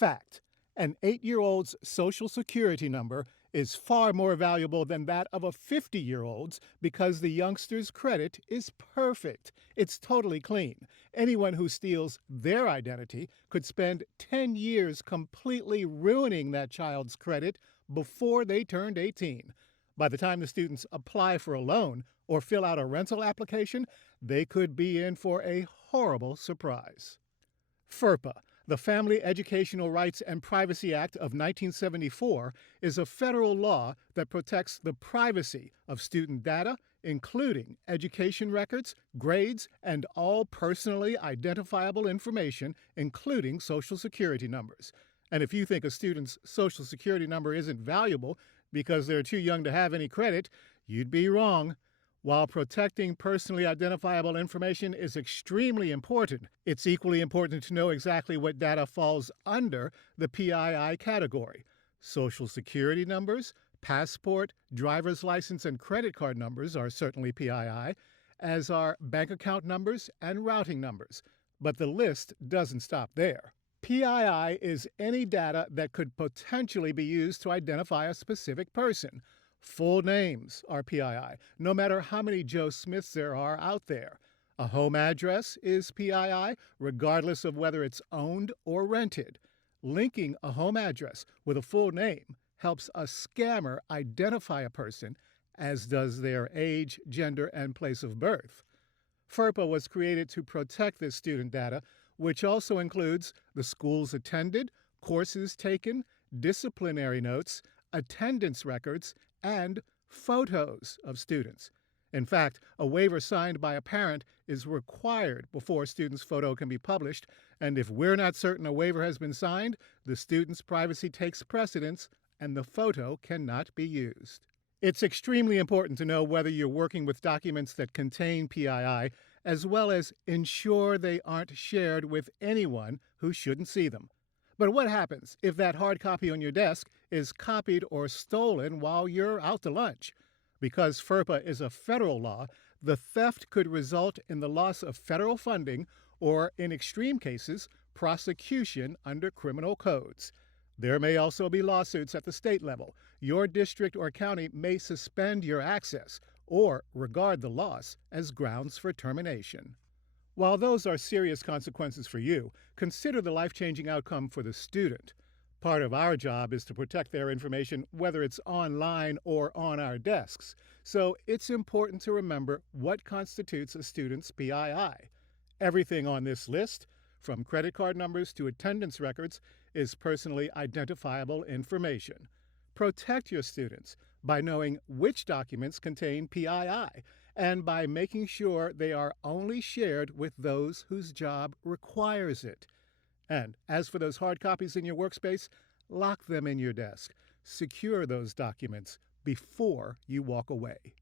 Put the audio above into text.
Fact: an 8-year-old's social security number is far more valuable than that of a 50-year-old's because the youngster's credit is perfect. It's totally clean. Anyone who steals their identity could spend 10 years completely ruining that child's credit before they turned 18. By the time the students apply for a loan or fill out a rental application, they could be in for a horrible surprise. FERPA, the Family Educational Rights and Privacy Act of 1974, is a federal law that protects the privacy of student data, including education records, grades, and all personally identifiable information, including Social Security numbers. And if you think a student's Social Security number isn't valuable because they're too young to have any credit, you'd be wrong. While protecting personally identifiable information is extremely important, it's equally important to know exactly what data falls under the PII category. Social Security numbers, passport, driver's license, and credit card numbers are certainly PII, as are bank account numbers and routing numbers. But the list doesn't stop there. PII is any data that could potentially be used to identify a specific person. Full names are PII, no matter how many Joe Smiths there are out there. A home address is PII, regardless of whether it's owned or rented. Linking a home address with a full name helps a scammer identify a person, as does their age, gender, and place of birth. FERPA was created to protect this student data, which also includes the schools attended, courses taken, disciplinary notes, attendance records, and photos of students. In fact, a waiver signed by a parent is required before a student's photo can be published, and if we're not certain a waiver has been signed, the student's privacy takes precedence and the photo cannot be used. It's extremely important to know whether you're working with documents that contain PII, as well as ensure they aren't shared with anyone who shouldn't see them. But what happens if that hard copy on your desk is copied or stolen while you're out to lunch? Because FERPA is a federal law, the theft could result in the loss of federal funding or, in extreme cases, prosecution under criminal codes. There may also be lawsuits at the state level. Your district or county may suspend your access or regard the loss as grounds for termination. While those are serious consequences for you, consider the life-changing outcome for the student. Part of our job is to protect their information, whether it's online or on our desks. So it's important to remember what constitutes a student's PII. Everything on this list, from credit card numbers to attendance records, is personally identifiable information. Protect your students by knowing which documents contain PII and by making sure they are only shared with those whose job requires it. And as for those hard copies in your workspace, lock them in your desk. Secure those documents before you walk away.